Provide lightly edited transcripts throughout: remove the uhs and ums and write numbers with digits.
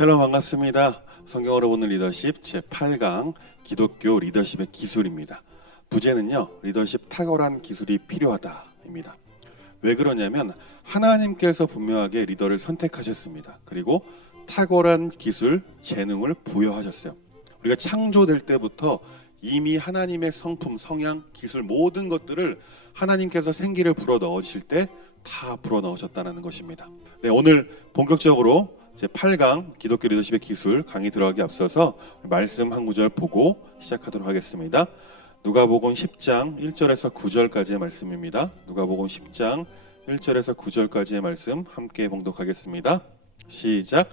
샬롬 반갑습니다. 성경으로 보는 리더십 제8강 기독교 리더십의 기술입니다. 부제는요, 리더십 탁월한 기술이 필요하다입니다. 왜 그러냐면 하나님께서 분명하게 리더를 선택하셨습니다. 그리고 탁월한 기술, 재능을 부여하셨어요. 우리가 창조될 때부터 이미 하나님의 성품, 성향, 기술 모든 것들을 하나님께서 생기를 불어 넣으실 때 다 불어 넣으셨다는 것입니다. 네, 오늘 본격적으로 제8강 기독교 리더십의 기술 강의 들어가기 앞서서 말씀 한 구절 보고 시작하도록 하겠습니다. 누가복음 10장 1절에서 9절까지의 말씀입니다. 누가복음 10장 1절에서 9절까지의 말씀 함께 봉독하겠습니다. 시작.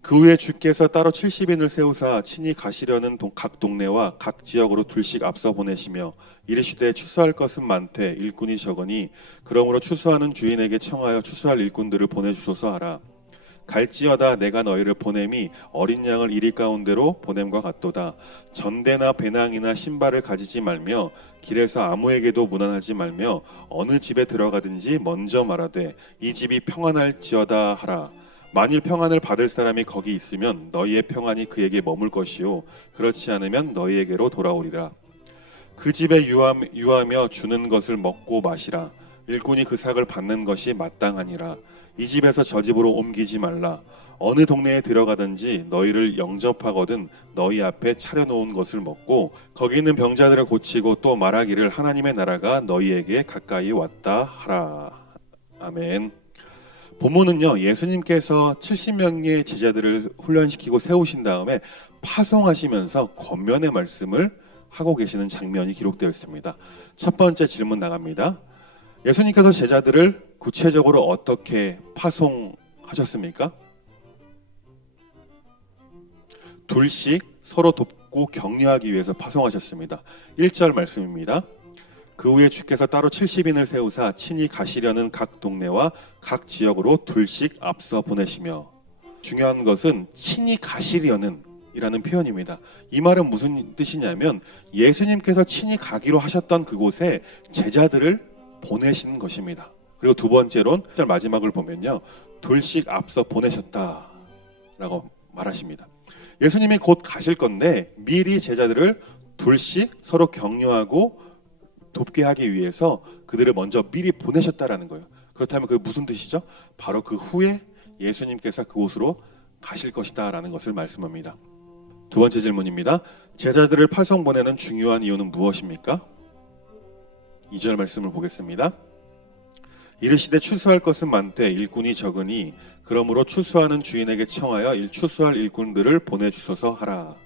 그 후에 주께서 따로 70인을 세우사 친히 가시려는 각 동네와 각 지역으로 둘씩 앞서 보내시며 이르시되 추수할 것은 많되 일꾼이 적으니 그러므로 추수하는 주인에게 청하여 추수할 일꾼들을 보내주소서 하라. 갈지어다 내가 너희를 보냄이 어린 양을 이리 가운데로 보냄과 같도다. 전대나 배낭이나 신발을 가지지 말며 길에서 아무에게도 무난하지 말며 어느 집에 들어가든지 먼저 말하되 이 집이 평안할지어다 하라. 만일 평안을 받을 사람이 거기 있으면 너희의 평안이 그에게 머물 것이요 그렇지 않으면 너희에게로 돌아오리라. 그 집에 유하며 주는 것을 먹고 마시라. 일꾼이 그 삭을 받는 것이 마땅하니라. 이 집에서 저 집으로 옮기지 말라. 어느 동네에 들어가든지 너희를 영접하거든 너희 앞에 차려놓은 것을 먹고 거기 있는 병자들을 고치고 또 말하기를 하나님의 나라가 너희에게 가까이 왔다 하라. 아멘. 본문은요, 예수님께서 70명의 제자들을 훈련시키고 세우신 다음에 파송하시면서 권면의 말씀을 하고 계시는 장면이 기록되어 있습니다. 첫 번째 질문 나갑니다. 예수님께서 제자들을 구체적으로 어떻게 파송하셨습니까? 둘씩 서로 돕고 격려하기 위해서 파송하셨습니다. 1절 말씀입니다. 그 후에 주께서 따로 70인을 세우사 친히 가시려는 각 동네와 각 지역으로 둘씩 앞서 보내시며, 중요한 것은 친히 가시려는 이라는 표현입니다. 이 말은 무슨 뜻이냐면 예수님께서 친히 가기로 하셨던 그곳에 제자들을 보내신 것입니다. 그리고 두 번째로는 마지막을 보면요, 둘씩 앞서 보내셨다라고 말하십니다. 예수님이 곧 가실 건데 미리 제자들을 둘씩 서로 격려하고 돕게 하기 위해서 그들을 먼저 미리 보내셨다라는 거예요. 그렇다면 그게 무슨 뜻이죠? 바로 그 후에 예수님께서 그곳으로 가실 것이다라는 것을 말씀합니다. 두 번째 질문입니다. 제자들을 파송 보내는 중요한 이유는 무엇입니까? 2절 말씀을 보겠습니다. 이르시되 추수할 것은 많되 일꾼이 적으니 그러므로 추수하는 주인에게 청하여 추수할 일꾼들을 보내주소서 하라.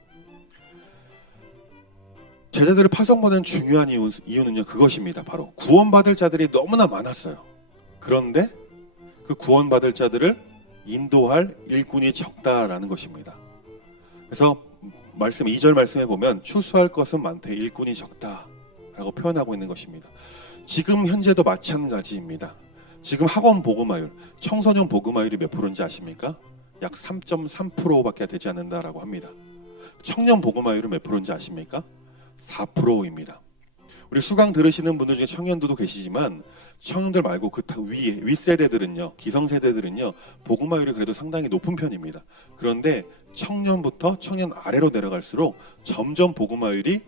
제자들을 파송 보내는 중요한 이유는요, 그것입니다. 바로 구원받을 자들이 너무나 많았어요. 그런데 그 구원받을 자들을 인도할 일꾼이 적다라는 것입니다. 그래서 2절 말씀에 보면 추수할 것은 많되 일꾼이 적다라고 표현하고 있는 것입니다. 지금 현재도 마찬가지입니다. 지금 학원 복음화율, 청소년 복음화율이 몇 프로인지 아십니까? 약 3.3%밖에 되지 않는다라고 합니다. 청년 복음화율은 몇 프로인지 아십니까? 4%입니다. 우리 수강 들으시는 분들 중에 청년들도 계시지만 청년들 말고 그 윗세대들은요, 기성세대들은요, 복음화율이 그래도 상당히 높은 편입니다. 그런데 청년부터 청년 아래로 내려갈수록 점점 복음화율이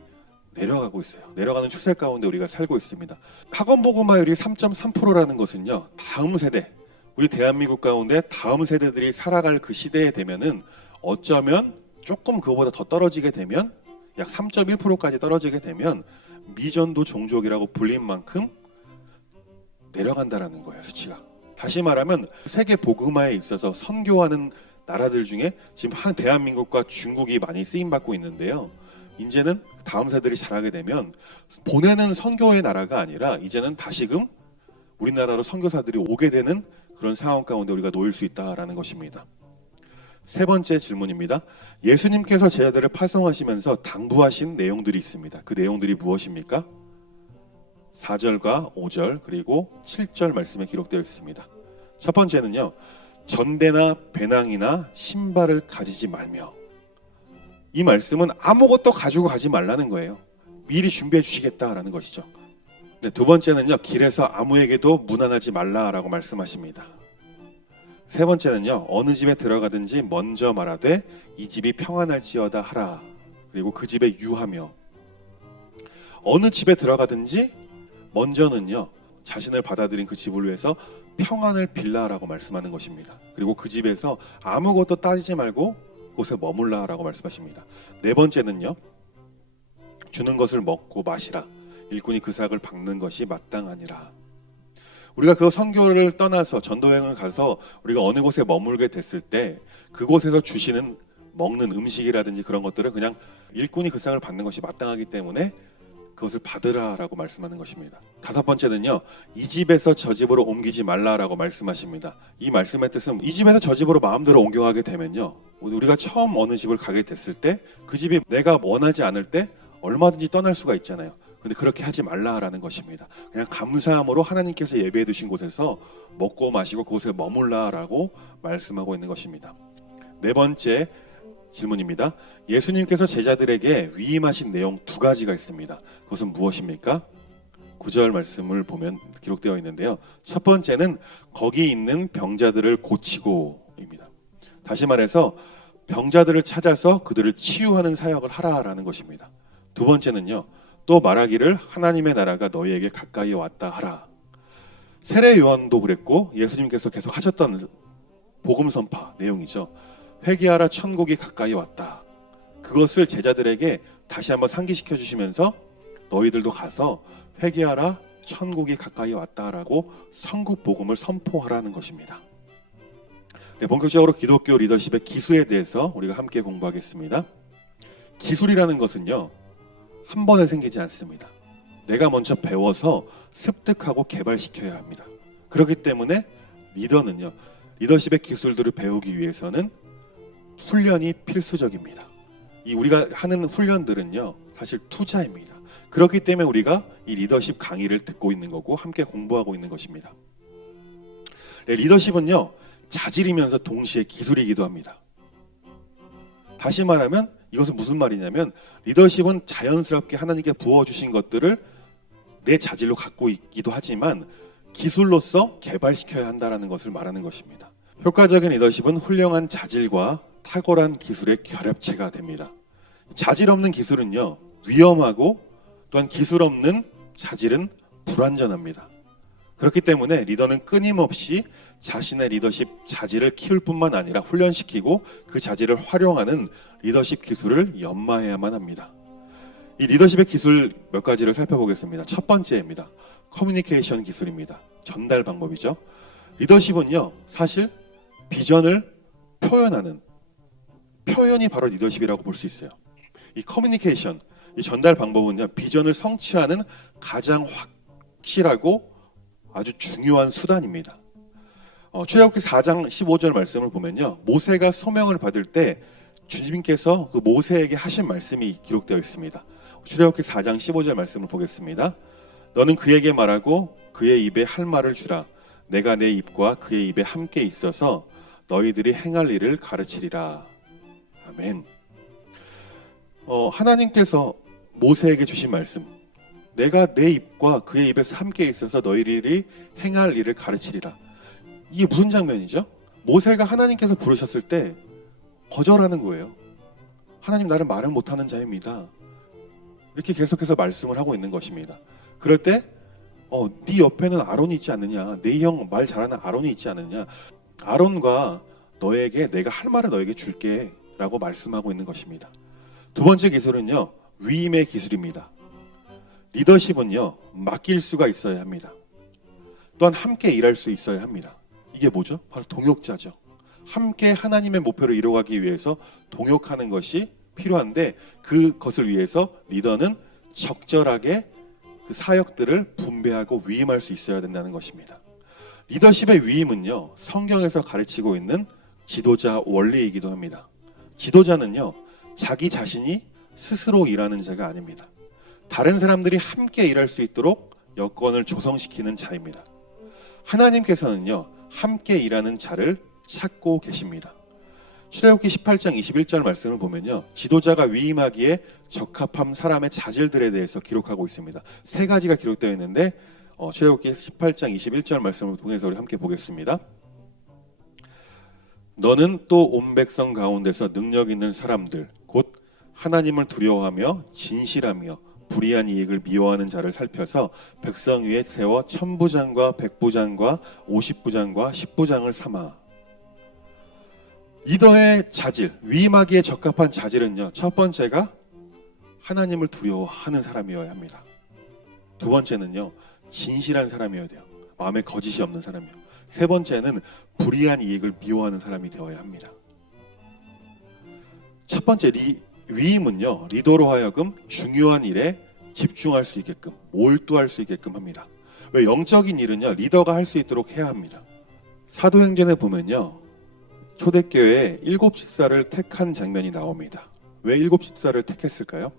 내려가고 있어요. 내려가는 추세 가운데 우리가 살고 있습니다. 학원 복음화율이 3.3%라는 것은요, 다음 세대, 우리 대한민국 가운데 다음 세대들이 살아갈 그 시대에 되면은 어쩌면 조금 그거보다 더 떨어지게 되면 약 3.1%까지 떨어지게 되면 미전도 종족이라고 불린 만큼 내려간다라는 거예요, 수치가. 다시 말하면 세계 복음화에 있어서 선교하는 나라들 중에 지금 한 대한민국과 중국이 많이 쓰임받고 있는데요, 이제는 다음 세대들이 자라게 되면 보내는 선교의 나라가 아니라 이제는 다시금 우리나라로 선교사들이 오게 되는 그런 상황 가운데 우리가 놓일 수 있다라는 것입니다. 세 번째 질문입니다. 예수님께서 제자들을 파송하시면서 당부하신 내용들이 있습니다. 그 내용들이 무엇입니까? 4절과 5절 그리고 7절 말씀에 기록되어 있습니다. 첫 번째는요, 전대나 배낭이나 신발을 가지지 말며. 이 말씀은 아무것도 가지고 가지 말라는 거예요. 미리 준비해 주시겠다라는 것이죠. 네, 두 번째는요, 길에서 아무에게도 무난하지 말라라고 말씀하십니다. 세 번째는요, 어느 집에 들어가든지 먼저 말하되 이 집이 평안할지어다 하라. 그리고 그 집에 유하며. 어느 집에 들어가든지 먼저는요, 자신을 받아들인 그 집을 위해서 평안을 빌라라고 말씀하는 것입니다. 그리고 그 집에서 아무것도 따지지 말고 곳에 머물라라고 말씀하십니다. 네 번째는요, 주는 것을 먹고 마시라. 일꾼이 그 삭을 박는 것이 마땅하니라. 우리가 그 선교를 떠나서 전도여행을 가서 우리가 어느 곳에 머물게 됐을 때 그곳에서 주시는 먹는 음식이라든지 그런 것들을 그냥 일꾼이 그 삭을 받는 것이 마땅하기 때문에 그것을 받으라라고 말씀하는 것입니다. 다섯 번째는요, 이 집에서 저 집으로 옮기지 말라라고 말씀하십니다. 이 말씀의 뜻은 이 집에서 저 집으로 마음대로 옮겨가게 되면요, 우리가 처음 어느 집을 가게 됐을 때 그 집이 내가 원하지 않을 때 얼마든지 떠날 수가 있잖아요. 근데 그렇게 하지 말라라는 것입니다. 그냥 감사함으로 하나님께서 예배해 두신 곳에서 먹고 마시고 그곳에 머물라라고 말씀하고 있는 것입니다. 네 번째 질문입니다. 예수님께서 제자들에게 위임하신 내용 두 가지가 있습니다. 그것은 무엇입니까? 9절 말씀을 보면 기록되어 있는데요. 첫 번째는 거기 있는 병자들을 고치고입니다. 다시 말해서 병자들을 찾아서 그들을 치유하는 사역을 하라라는 것입니다. 두 번째는요, 또 말하기를 하나님의 나라가 너희에게 가까이 왔다 하라. 세례 요한도 그랬고 예수님께서 계속 하셨던 복음 선파 내용이죠. 회개하라, 천국이 가까이 왔다. 그것을 제자들에게 다시 한번 상기시켜 주시면서 너희들도 가서 회개하라, 천국이 가까이 왔다라고 천국 복음을 선포하라는 것입니다. 네, 본격적으로 기독교 리더십의 기술에 대해서 우리가 함께 공부하겠습니다. 기술이라는 것은요, 한 번에 생기지 않습니다. 내가 먼저 배워서 습득하고 개발시켜야 합니다. 그렇기 때문에 리더는요, 리더십의 기술들을 배우기 위해서는 훈련이 필수적입니다. 이 우리가 하는 훈련들은요, 사실 투자입니다. 그렇기 때문에 우리가 이 리더십 강의를 듣고 있는 거고 함께 공부하고 있는 것입니다. 네, 리더십은요, 자질이면서 동시에 기술이기도 합니다. 다시 말하면 이것은 무슨 말이냐면 리더십은 자연스럽게 하나님께 부어주신 것들을 내 자질로 갖고 있기도 하지만 기술로서 개발시켜야 한다는 것을 말하는 것입니다. 효과적인 리더십은 훌륭한 자질과 탁월한 기술의 결합체가 됩니다. 자질 없는 기술은요, 위험하고 또한 기술 없는 자질은 불완전합니다. 그렇기 때문에 리더는 끊임없이 자신의 리더십 자질을 키울 뿐만 아니라 훈련시키고 그 자질을 활용하는 리더십 기술을 연마해야만 합니다. 이 리더십의 기술 몇 가지를 살펴보겠습니다. 첫 번째입니다. 커뮤니케이션 기술입니다. 전달 방법이죠. 리더십은요, 사실 비전을 표현하는 표현이 바로 리더십이라고 볼 수 있어요. 이 커뮤니케이션, 이 전달 방법은요, 비전을 성취하는 가장 확실하고 아주 중요한 수단입니다. 출애굽기 4장 15절 말씀을 보면요, 모세가 소명을 받을 때 주님께서 그 모세에게 하신 말씀이 기록되어 있습니다. 출애굽기 4장 15절 말씀을 보겠습니다. 너는 그에게 말하고 그의 입에 할 말을 주라. 내가 내 입과 그의 입에 함께 있어서 너희들이 행할 일을 가르치리라. 아멘. 하나님께서 모세에게 주신 말씀, 내가 내 입과 그의 입에서 함께 있어서 너희들이 행할 일을 가르치리라. 이게 무슨 장면이죠? 모세가 하나님께서 부르셨을 때 거절하는 거예요. 하나님, 나는 말을 못하는 자입니다. 이렇게 계속해서 말씀을 하고 있는 것입니다. 그럴 때 네 옆에는 아론이 있지 않느냐, 네 형 말 잘하는 아론이 있지 않느냐, 아론과 너에게 내가 할 말을 너에게 줄게 라고 말씀하고 있는 것입니다. 두 번째 기술은요, 위임의 기술입니다. 리더십은요, 맡길 수가 있어야 합니다. 또한 함께 일할 수 있어야 합니다. 이게 뭐죠? 바로 동역자죠. 함께 하나님의 목표를 이루어가기 위해서 동역하는 것이 필요한데 그것을 위해서 리더는 적절하게 그 사역들을 분배하고 위임할 수 있어야 된다는 것입니다. 리더십의 위임은요, 성경에서 가르치고 있는 지도자 원리이기도 합니다. 지도자는요, 자기 자신이 스스로 일하는 자가 아닙니다. 다른 사람들이 함께 일할 수 있도록 여건을 조성시키는 자입니다. 하나님께서는요, 함께 일하는 자를 찾고 계십니다. 출애굽기 18장 21절 말씀을 보면요, 지도자가 위임하기에 적합한 사람의 자질들에 대해서 기록하고 있습니다. 세 가지가 기록되어 있는데 출애굽기 18장 21절 말씀을 통해서 우리 함께 보겠습니다. 너는 또 온 백성 가운데서 능력 있는 사람들 곧 하나님을 두려워하며 진실하며 불의한 이익을 미워하는 자를 살펴서 백성 위에 세워 천부장과 백부장과 50부장과 10부장을 삼아. 리더의 자질, 위임하기에 적합한 자질은요, 첫 번째가 하나님을 두려워하는 사람이어야 합니다. 두 번째는요, 진실한 사람이어야 돼요. 마음에 거짓이 없는 사람이요. 세 번째는 불의한 이익을 미워하는 사람이 되어야 합니다. 첫 번째 위임은요, 리더로 하여금 중요한 일에 집중할 수 있게끔, 몰두할 수 있게끔 합니다. 왜? 영적인 일은요, 리더가 할 수 있도록 해야 합니다. 사도행전에 보면요, 초대교회에 7집사를 택한 장면이 나옵니다. 왜 7집사를 택했을까요?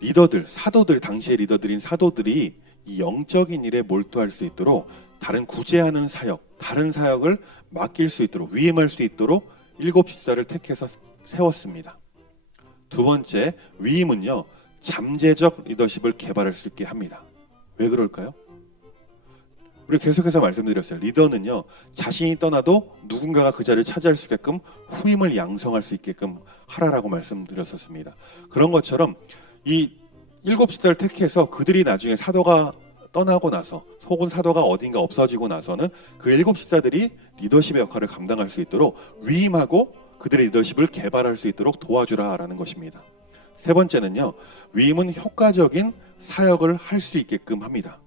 리더들, 사도들, 당시의 리더들인 사도들이 이 영적인 일에 몰두할 수 있도록 다른 구제하는 사역, 다른 사역을 맡길 수 있도록, 위임할 수 있도록 7집사를 택해서 세웠습니다. 두 번째, 위임은요, 잠재적 리더십을 개발할 수 있게 합니다. 왜 그럴까요? 우리 계속해서 말씀드렸어요. 리더는요, 자신이 떠나도 누군가가 그 자리를 차지할 수 있게끔 후임을 양성할 수 있게끔 하라라고 말씀드렸었습니다. 그런 것처럼 이 7집사를 택해서 그들이 나중에 사도가 떠나고 나서 혹은 사도가 어딘가 없어지고 나서는 그 7집사들이 리더십의 역할을 감당할 수 있도록 위임하고 그들의 리더십을 개발할 수 있도록 도와주라라는 것입니다. 세 번째는요, 위임은 효과적인 사역을 할 수 있게끔 합니다.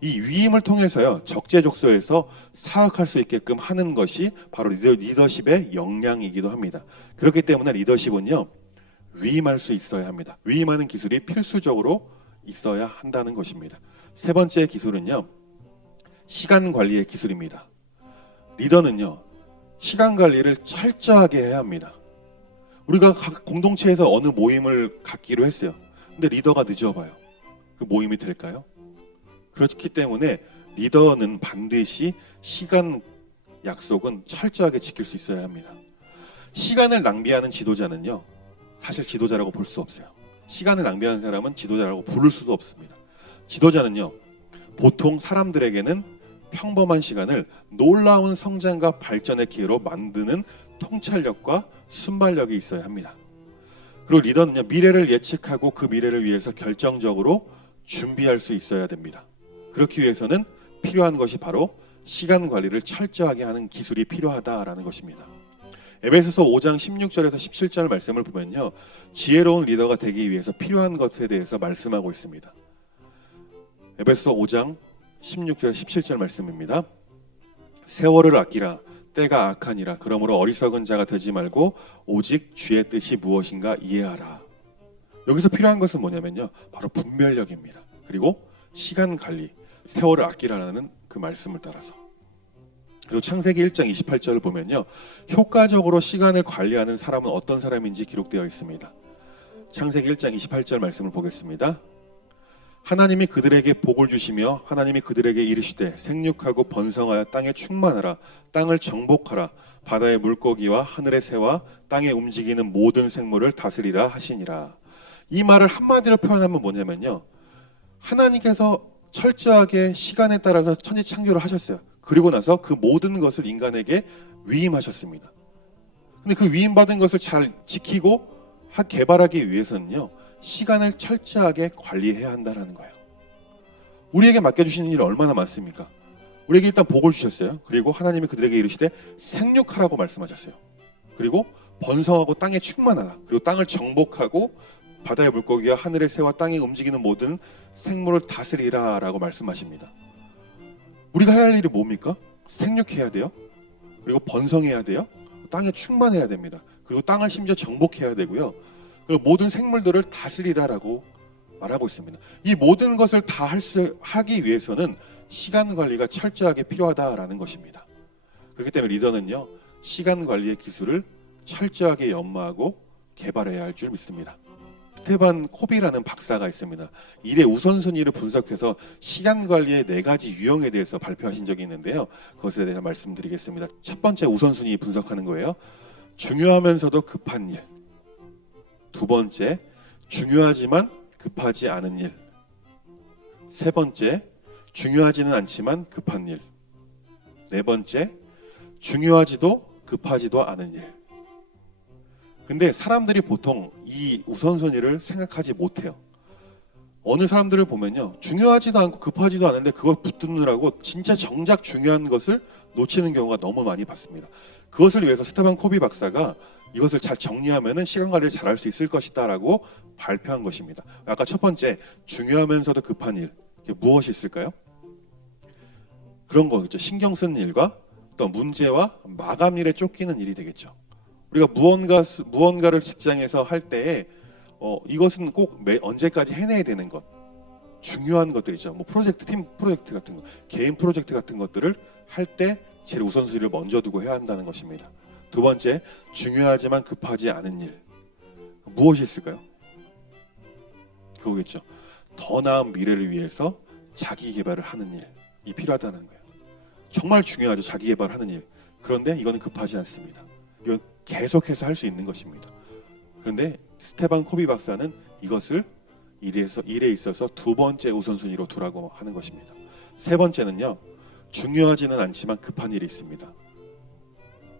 이 위임을 통해서요, 적재적소에서 사역할 수 있게끔 하는 것이 바로 리더십의 역량이기도 합니다. 그렇기 때문에 리더십은요, 위임할 수 있어야 합니다. 위임하는 기술이 필수적으로 있어야 한다는 것입니다. 세 번째 기술은요, 시간 관리의 기술입니다. 리더는요, 시간 관리를 철저하게 해야 합니다. 우리가 각 공동체에서 어느 모임을 갖기로 했어요. 근데 리더가 늦어봐요. 그 모임이 될까요? 그렇기 때문에 리더는 반드시 시간 약속은 철저하게 지킬 수 있어야 합니다. 시간을 낭비하는 지도자는요, 사실 지도자라고 볼 수 없어요. 시간을 낭비하는 사람은 지도자라고 부를 수도 없습니다. 지도자는요, 보통 사람들에게는 평범한 시간을 놀라운 성장과 발전의 기회로 만드는 통찰력과 순발력이 있어야 합니다. 그리고 리더는요, 미래를 예측하고 그 미래를 위해서 결정적으로 준비할 수 있어야 됩니다. 그렇기 위해서는 필요한 것이 바로 시간 관리를 철저하게 하는 기술이 필요하다라는 것입니다. 에베소서 5장 16절에서 17절 말씀을 보면요, 지혜로운 리더가 되기 위해서 필요한 것에 대해서 말씀하고 있습니다. 에베소서 5장 16절 17절 말씀입니다. 세월을 아끼라, 때가 악하니라. 그러므로 어리석은 자가 되지 말고 오직 주의 뜻이 무엇인가 이해하라. 여기서 필요한 것은 뭐냐면요, 바로 분별력입니다. 그리고 시간 관리, 세월을 아끼라는 그 말씀을 따라서. 그리고 창세기 1장 28절을 보면요, 효과적으로 시간을 관리하는 사람은 어떤 사람인지 기록되어 있습니다. 창세기 1장 28절 말씀을 보겠습니다. 하나님이 그들에게 복을 주시며 하나님이 그들에게 이르시되 생육하고 번성하여 땅에 충만하라. 땅을 정복하라. 바다의 물고기와 하늘의 새와 땅에 움직이는 모든 생물을 다스리라 하시니라. 이 말을 한마디로 표현하면 뭐냐면요, 하나님께서 철저하게 시간에 따라서 천지창조를 하셨어요. 그리고 나서 그 모든 것을 인간에게 위임하셨습니다. 근데 그 위임받은 것을 잘 지키고 개발하기 위해서는요, 시간을 철저하게 관리해야 한다는 거예요. 우리에게 맡겨주시는 일이 얼마나 많습니까? 우리에게 일단 복을 주셨어요. 그리고 하나님이 그들에게 이르시되 생육하라고 말씀하셨어요. 그리고 번성하고 땅에 충만하라. 그리고 땅을 정복하고 바다의 물고기와 하늘의 새와 땅에 움직이는 모든 생물을 다스리라 라고 말씀하십니다. 우리가 해야 할 일이 뭡니까? 생육해야 돼요. 그리고 번성해야 돼요. 땅에 충만해야 됩니다. 그리고 땅을 심지어 정복해야 되고요. 그리고 모든 생물들을 다스리라라고 말하고 있습니다. 이 모든 것을 다 하기 위해서는 시간 관리가 철저하게 필요하다라는 것입니다. 그렇기 때문에 리더는요, 시간 관리의 기술을 철저하게 연마하고 개발해야 할 줄 믿습니다. 스테반 코비라는 박사가 있습니다. 일의 우선순위를 분석해서 시간 관리의 4가지 유형에 대해서 발표하신 적이 있는데요, 그것에 대해서 말씀드리겠습니다. 첫 번째 우선순위 분석하는 거예요. 중요하면서도 급한 일. 두 번째, 중요하지만 급하지 않은 일. 세 번째, 중요하지는 않지만 급한 일. 네 번째, 중요하지도 급하지도 않은 일. 근데 사람들이 보통 이 우선순위를 생각하지 못해요. 어느 사람들을 보면요, 중요하지도 않고 급하지도 않은데 그걸 붙드느라고 진짜 정작 중요한 것을 놓치는 경우가 너무 많이 봤습니다. 그것을 위해서 스테반 코비 박사가 이것을 잘 정리하면은 시간 관리를 잘할 수 있을 것이다라고 발표한 것입니다. 아까 첫 번째, 중요하면서도 급한 일, 이게 무엇이 있을까요? 그런 거겠죠. 신경 쓰는 일과 또 문제와 마감일에 쫓기는 일이 되겠죠. 우리가 무언가를 직장에서 할 때에 이것은 꼭 언제까지 해내야 되는 것, 중요한 것들이죠. 뭐 프로젝트, 팀 프로젝트 같은 거, 개인 프로젝트 같은 것들을 할 때 제일 우선순위를 먼저 두고 해야 한다는 것입니다. 두 번째, 중요하지만 급하지 않은 일. 무엇이 있을까요? 그거겠죠. 더 나은 미래를 위해서 자기 개발을 하는 일이 필요하다는 거예요. 정말 중요하죠. 자기 개발하는 일. 그런데 이거는 급하지 않습니다. 이건 계속해서 할 수 있는 것입니다. 그런데 스테반 코비 박사는 이것을 일에 있어서 두 번째 우선순위로 두라고 하는 것입니다. 세 번째는요, 중요하지는 않지만 급한 일이 있습니다.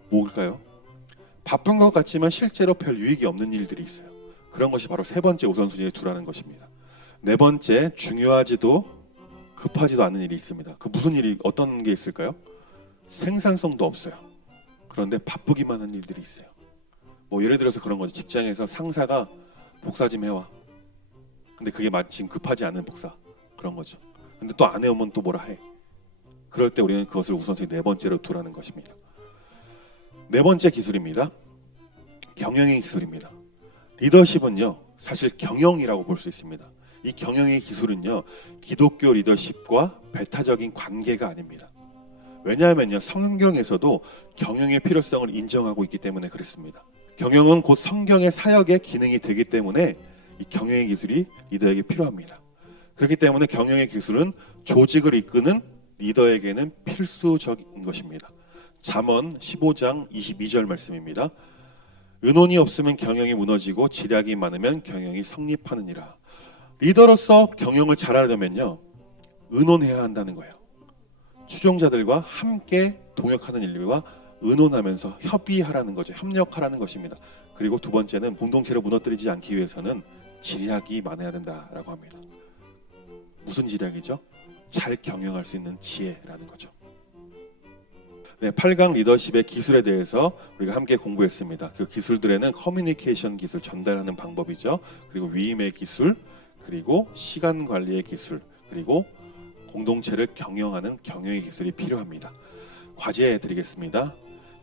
뭘까요? 바쁜 것 같지만 실제로 별 유익이 없는 일들이 있어요. 그런 것이 바로 세 번째 우선순위에 두라는 것입니다. 네 번째, 중요하지도 급하지도 않은 일이 있습니다. 그 무슨 일이, 어떤 게 있을까요? 생산성도 없어요. 그런데 바쁘기만 한 일들이 있어요. 뭐 예를 들어서 그런 거죠. 직장에서 상사가 복사 좀 해와. 근데 그게 마침 급하지 않은 복사, 그런 거죠. 근데 또 안 해오면 또 뭐라 해. 그럴 때 우리는 그것을 우선순위 네 번째로 두라는 것입니다. 네 번째 기술입니다. 경영의 기술입니다. 리더십은요, 사실 경영이라고 볼 수 있습니다. 이 경영의 기술은요, 기독교 리더십과 배타적인 관계가 아닙니다. 왜냐하면요, 성경에서도 경영의 필요성을 인정하고 있기 때문에 그렇습니다. 경영은 곧 성경의 사역의 기능이 되기 때문에 이 경영의 기술이 리더에게 필요합니다. 그렇기 때문에 경영의 기술은 조직을 이끄는 리더에게는 필수적인 것입니다. 잠언 15장 22절 말씀입니다. 은혼이 없으면 경영이 무너지고 지략이 많으면 경영이 성립하느니라. 리더로서 경영을 잘하려면요, 의논해야 한다는 거예요. 추종자들과 함께 동역하는 인류와 의논하면서 협의하라는 거죠. 협력하라는 것입니다. 그리고 두 번째는 공동체를 무너뜨리지 않기 위해서는 지략이 많아야 된다라고 합니다. 무슨 지략이죠? 잘 경영할 수 있는 지혜라는 거죠. 네, 8강 리더십의 기술에 대해서 우리가 함께 공부했습니다. 그 기술들에는 커뮤니케이션 기술, 전달하는 방법이죠. 그리고 위임의 기술, 그리고 시간 관리의 기술, 그리고 공동체를 경영하는 경영의 기술이 필요합니다. 과제해 드리겠습니다.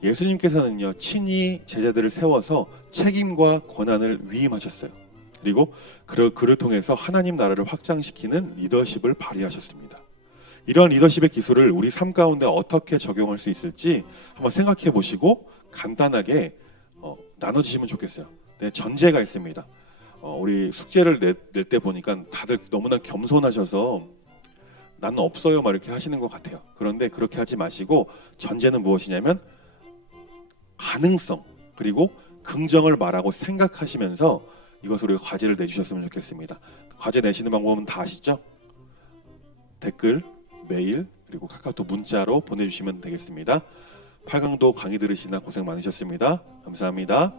예수님께서는요, 친히 제자들을 세워서 책임과 권한을 위임하셨어요. 그리고 그를 통해서 하나님 나라를 확장시키는 리더십을 발휘하셨습니다. 이러한 리더십의 기술을 우리 삶 가운데 어떻게 적용할 수 있을지 한번 생각해 보시고 간단하게 나눠주시면 좋겠어요. 네, 전제가 있습니다. 우리 숙제를 낼 때 보니까 다들 너무나 겸손하셔서 나는 없어요 막 이렇게 하시는 것 같아요. 그런데 그렇게 하지 마시고 전제는 무엇이냐면 가능성, 그리고 긍정을 말하고 생각하시면서 이것을 우리가 과제를 내주셨으면 좋겠습니다. 과제 내시는 방법은 다 아시죠? 댓글, 메일, 그리고 카카오톡 문자로 보내주시면 되겠습니다. 8강도 강의 들으시나 고생 많으셨습니다. 감사합니다.